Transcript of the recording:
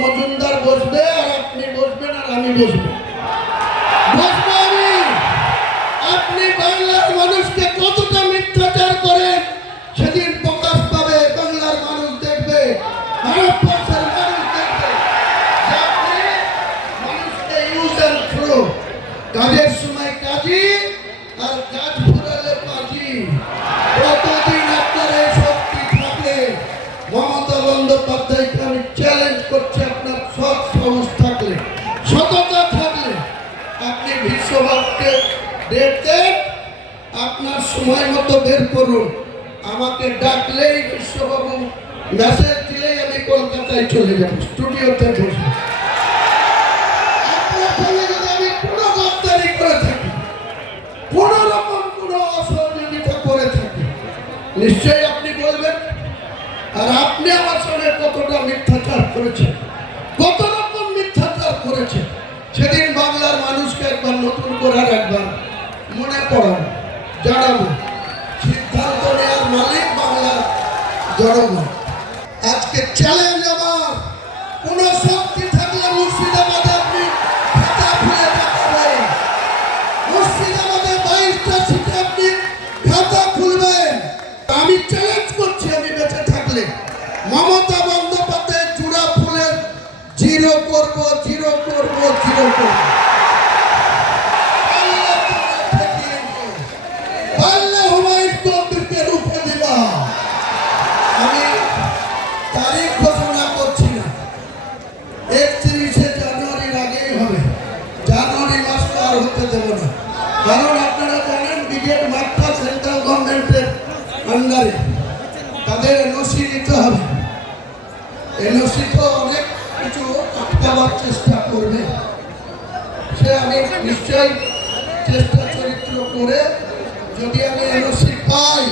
মজুমদার বসবে আর আপনি বসবেন আর আমি বসবো, বসবো আমি। আপনি বাংলার মানুষকে কতটা মিথ্যাচার করেন সেদিন প্রকাশ পাবে। বাংলার মানুষ দেখবে, ভারতবর্ষের মানুষ দেখবে যে আপনি মানুষকে ইউজ অ্যান্ড থ্রো, কাজের সময় কাজী আর কাজ ফুরালে পাজি। কতদিন আপনার এই শক্তি থাকে? মমতা বন্দ্যোপাধ্যায়কে আমি চ্যালেঞ্জ করছি, আপনার সৎ সাহস থাকলে, সততা থাকলে আপনি বিশ্বভারতীকে ডেট দেন, আপনার সময় মতো বের করুন। আমাকে ডাকলেই বিশ্ববাবু মেসেজ দিলেই আমি কলকাতায় চলে যাব, স্টুডিওতে বসবো। আপনার সঙ্গে যদি আমি কোনো গদ্দারি করে থাকি, কোন রকম কোনো অসহযোগিতা করে থাকি, নিশ্চয়ই আপনি বলবেন। আর আপনি আমার সঙ্গে কতটা মিথ্যাচার করেছেন, কত রকম মিথ্যাচার করেছেন, সেদিন বাংলার মানুষকে একবার নতুন করে একবার মনে পড়াবো, জানাবো। সিদ্ধান্ত নেওয়ার মালিক বাংলার জনগণ। আজকে চ্যালেঞ্জ আমার, কোন শক্তি থাকলে মুর্শিদাবাদে আপনি খাতা খুলে দেখাবেন, মুর্শিদাবাদে 22টা সিটে আপনি খাতা খুলবেন। আমি চ্যালেঞ্জ করছি, আমি বেঁচে থাকলে মমতা বন্দ্যোপাধ্যায় চূড়া ফুলের জিরো করব, জিরো করব, জিরো করব। আমি তারিখ ঘোষণা করছি না, 31শে জানুয়ারির আগেই হবে। জানুয়ারি মাস পার হতে দেব না, কারণ আপনারা জানেন ব্রিগেড মাঠটা সেন্ট্রাল গভর্নমেন্টের আন্ডারে, তাদের এনওসি নিতে হবে। এনওসি তো অনেক কিছু আটকাবার চেষ্টা করবে, সে আমি নিশ্চয়ই চেষ্টা চরিত্র করে যদি আমি এনওসি পাই